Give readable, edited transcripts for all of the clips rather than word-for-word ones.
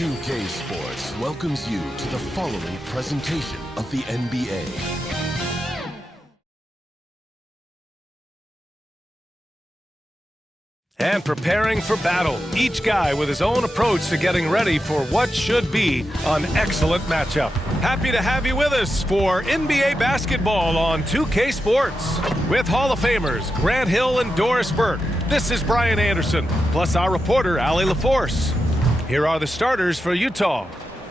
2K Sports welcomes you to the following presentation of the NBA. And preparing for battle, each guy with his own approach to getting ready for what should be an excellent matchup. Happy to have you with us for NBA basketball on 2K Sports. With Hall of Famers Grant Hill and Doris Burke, this is Brian Anderson, plus our reporter Allie LaForce. Here are the starters for Utah.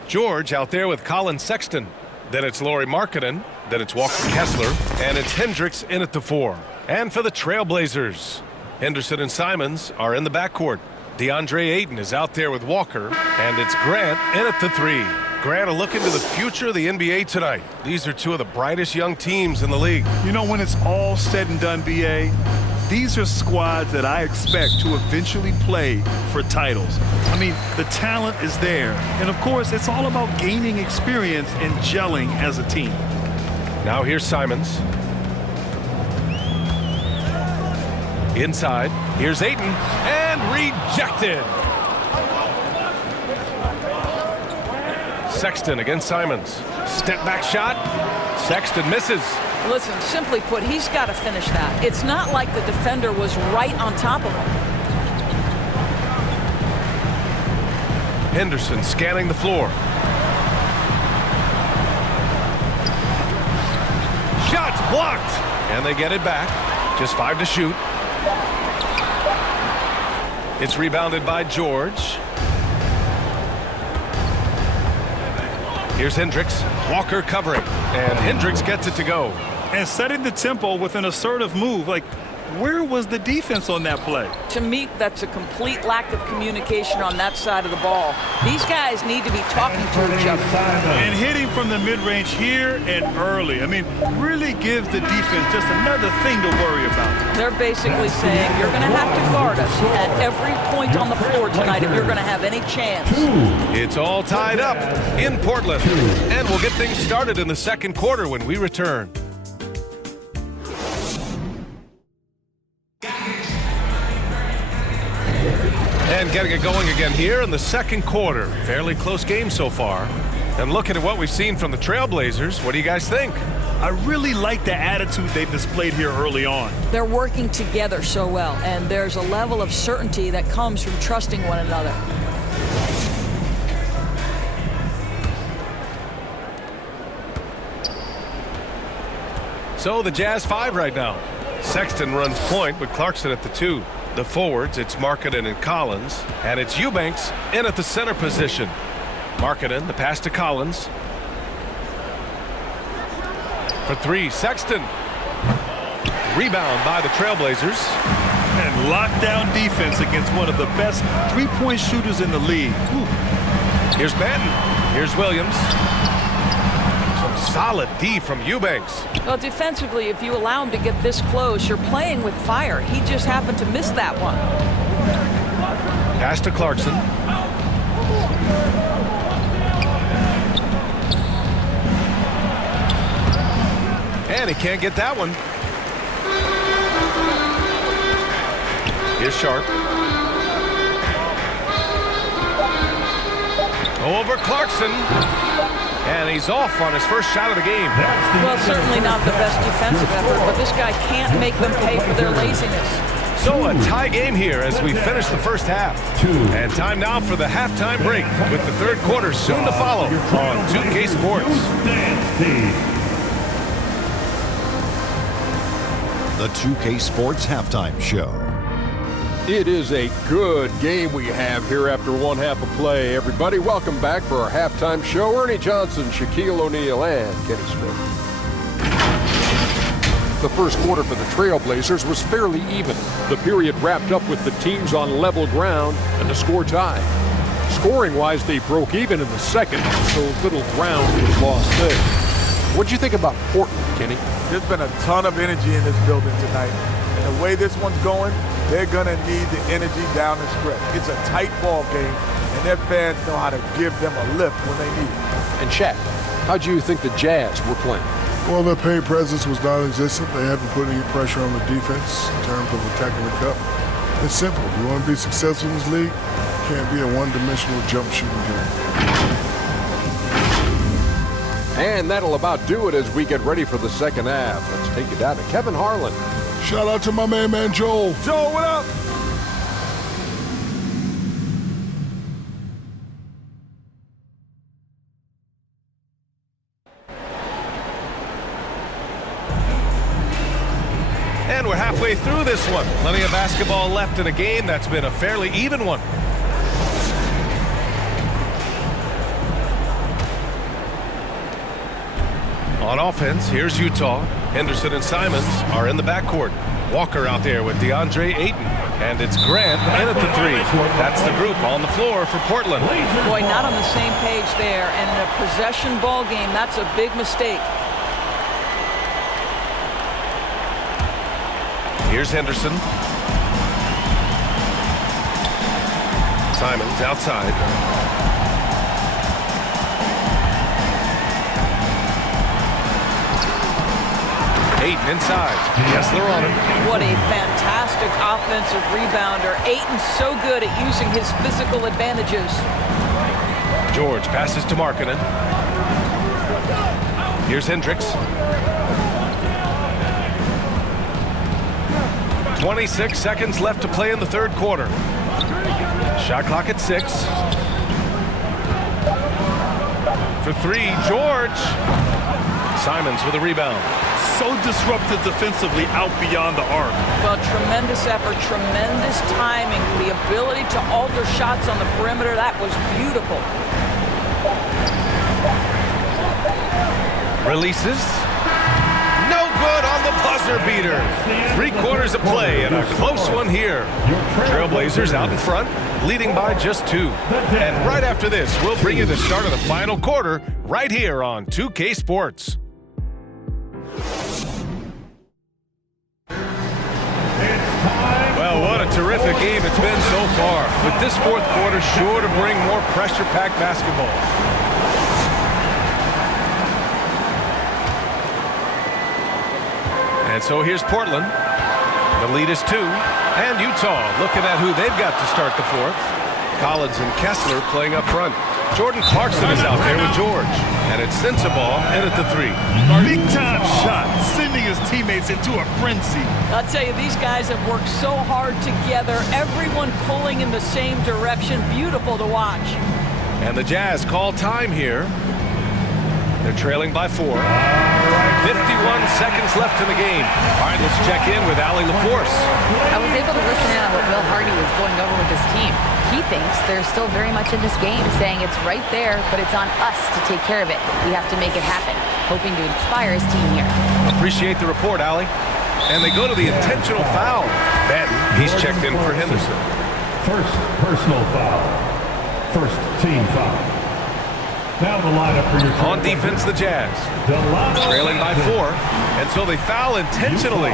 George out there with Colin Sexton. Then it's Lauri Markkanen. Then it's Walker Kessler. And it's Hendricks in at the 4. And for the Trailblazers, Henderson and Simons are in the backcourt. DeAndre Ayton is out there with Walker. And it's Grant in at the 3. Grant, a look into the future of the NBA tonight. These are two of the brightest young teams in the league. You know, when it's all said and done, B.A., these are squads that I expect to eventually play for titles. I mean, the talent is there. And, of course, it's all about gaining experience and gelling as a team. Now here's Simons. Inside, here's Ayton, and rejected. Sexton against Simons. Step back shot. Sexton misses. Listen, simply put, he's got to finish that. It's not like the defender was right on top of him. Henderson scanning the floor. Shots blocked. And they get it back. Just 5 to shoot. It's rebounded by George. Here's Hendricks. Walker covering. And Hendricks gets it to go. And setting the tempo with an assertive move. Like, where was the defense on that play? To me, that's a complete lack of communication on that side of the ball. These guys need to be talking to each other. And hitting from the mid-range here and early. I mean, really gives the defense just another thing to worry about. They're basically saying you're going to have to guard us at every point on the floor tonight if you're going to have any chance. It's all tied up in Portland. And we'll get things started in the second quarter when we return. And getting it going again here in the second quarter. Fairly close game so far. And looking at what we've seen from the Trailblazers, what do you guys think? I really like the attitude they've displayed here early on. They're working together so well, and there's a level of certainty that comes from trusting one another. So the Jazz 5 right now. Sexton runs point with Clarkson at the 2. The forwards, it's Markkanen and Collins. And it's Eubanks in at the center position. Markkanen, the pass to Collins. For 3, Sexton. Rebound by the Trailblazers. And lockdown defense against one of the best three-point shooters in the league. Ooh. Here's Banton. Here's Williams. Some solid D from Eubanks. Well, defensively, if you allow him to get this close, you're playing with fire. He just happened to miss that one. Pass to Clarkson. And he can't get that one. Here's Sharp. Over Clarkson. And he's off on his first shot of the game. Well, certainly not the best defensive effort, but this guy can't make them pay for their laziness. So a tie game here as we finish the first half. And time now for the halftime break with the third quarter soon to follow on 2K Sports. The 2K Sports Halftime Show. It is a good game we have here after one half of play. Everybody, welcome back for our halftime show. Ernie Johnson, Shaquille O'Neal, and Kenny Smith. The first quarter for the Trailblazers was fairly even. The period wrapped up with the teams on level ground and the score tied. Scoring-wise, they broke even in the second, so little ground was lost there. What'd you think about Portland, Kenny? There's been a ton of energy in this building tonight. And the way this one's going, they're going to need the energy down the stretch. It's a tight ball game, and their fans know how to give them a lift when they need it. And Shaq, how'd you think the Jazz were playing? Well, their paint presence was non-existent. They haven't put any pressure on the defense in terms of attacking the cup. It's simple. If you want to be successful in this league, can't be a one-dimensional jump shooting game. And that'll about do it as we get ready for the second half. Let's take it down to Kevin Harlan. Shout out to my man Joel. Joel, what up? And we're halfway through this one. Plenty of basketball left in a game that's been a fairly even one. On offense, here's Utah. Henderson and Simons are in the backcourt. Walker out there with DeAndre Ayton. And it's Grant in at the three. That's the group on the floor for Portland. Boy, not on the same page there. And in a possession ball game, that's a big mistake. Here's Henderson. Simons outside. Ayton inside. Kessler on him. What a fantastic offensive rebounder. Ayton's so good at using his physical advantages. George passes to Markkanen. Here's Hendricks. 26 seconds left to play in the third quarter. Shot clock at 6. For 3, George. Simons with a rebound. So disruptive defensively out beyond the arc. Well, tremendous effort, tremendous timing, the ability to alter shots on the perimeter. That was beautiful. Releases. No good on the buzzer beater. 3 quarters of play and a close one here. Trailblazers out in front, leading by just 2. And right after this, we'll bring you the start of the final quarter right here on 2K Sports. Well, what a terrific game it's been so far. With this fourth quarter sure to bring more pressure-packed basketball. And so here's Portland. The lead is 2. And Utah looking at who they've got to start the fourth. Collins and Kessler playing up front. Jordan Clarkson is out there with George. And it's Sensabaugh in at the 3. Big-time shot, sending his teammates into a frenzy. I'll tell you, these guys have worked so hard together. Everyone pulling in the same direction. Beautiful to watch. And the Jazz call time here. They're trailing by 4. 51 seconds left in the game. All right, let's check in with Allie LaForce. I was able to listen in on what Will Hardy was going over with his team. He thinks they're still very much in this game, saying it's right there, but it's on us to take care of it. We have to make it happen, hoping to inspire his team here. Appreciate the report, Allie. And they go to the intentional foul. Benton, he's checked in for Henderson. First personal foul. First team foul. Now the lineup for your on defense, the Jazz. Trailing by 4. And so they foul intentionally.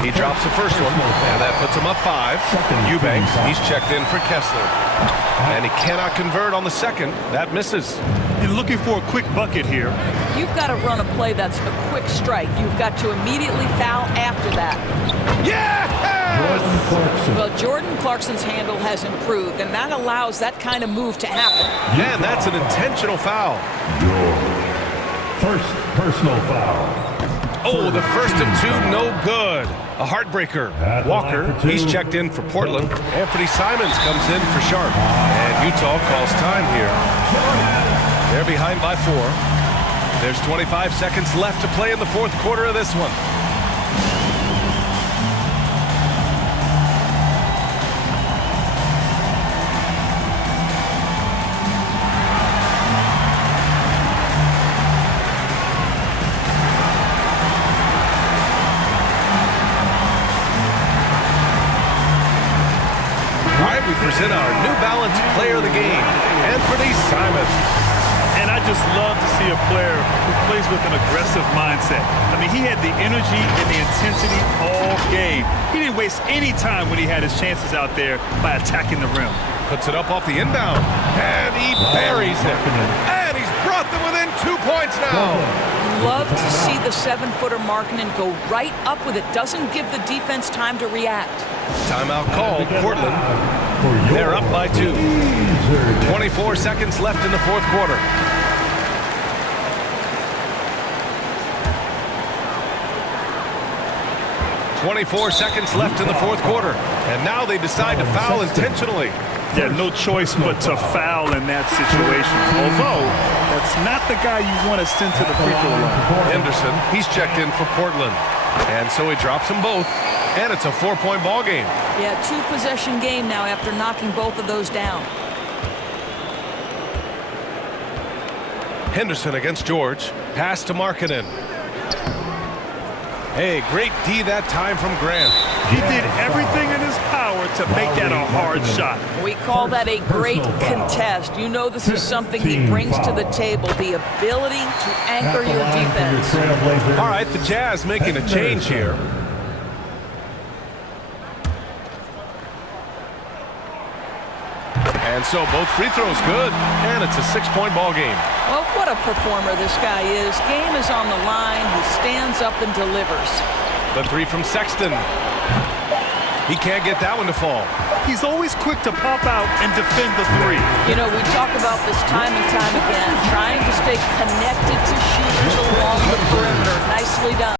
He drops the first one, and that puts him up 5. Eubanks, he's checked in for Kessler. And he cannot convert on the second. That misses. You're looking for a quick bucket here. You've got to run a play that's a quick strike. You've got to immediately foul after that. Yeah! Well, Jordan Clarkson's handle has improved, and that allows that kind of move to happen. And that's an intentional foul. First personal foul. Oh, the first of 2, no good. A heartbreaker. Walker, he's checked in for Portland. Anthony Simons comes in for Sharp. And Utah calls time here. They're behind by 4. There's 25 seconds left to play in the fourth quarter of this one. We present our New Balance Player of the Game, Anthony Simons. And I just love to see a player who plays with an aggressive mindset. I mean, he had the energy and the intensity all game. He didn't waste any time when he had his chances out there by attacking the rim. Puts it up off the inbound, and he buries it. And he's brought them within 2 points now. Love to see the 7-footer Markkanen go right up with it. Doesn't give the defense time to react. Timeout called. Portland. They're up by 2. 24 seconds left in the fourth quarter. .24 seconds left in the fourth quarter. And now they decide to foul intentionally. Yeah, no choice but to foul in that situation. Although, that's not the guy you want to send to the free throw line. Henderson, he's checked in for Portland. And so he drops them both. And it's a 4-point ball game. Yeah, 2-possession game now after knocking both of those down. Henderson against George. Pass to Markkanen. Hey, great D that time from Grant. He did everything in his power to make that a hard shot. We call that a great contest. You know this is something he brings to the table, the ability to anchor your defense. All right, the Jazz making a change here. And so both free throws good, and it's a 6-point ball game. Well, what a performer this guy is. Game is on the line. He stands up and delivers. The 3 from Sexton. He can't get that one to fall. He's always quick to pop out and defend the 3. You know, we talk about this time and time again, trying to stay connected to shooters along the perimeter. Nicely done.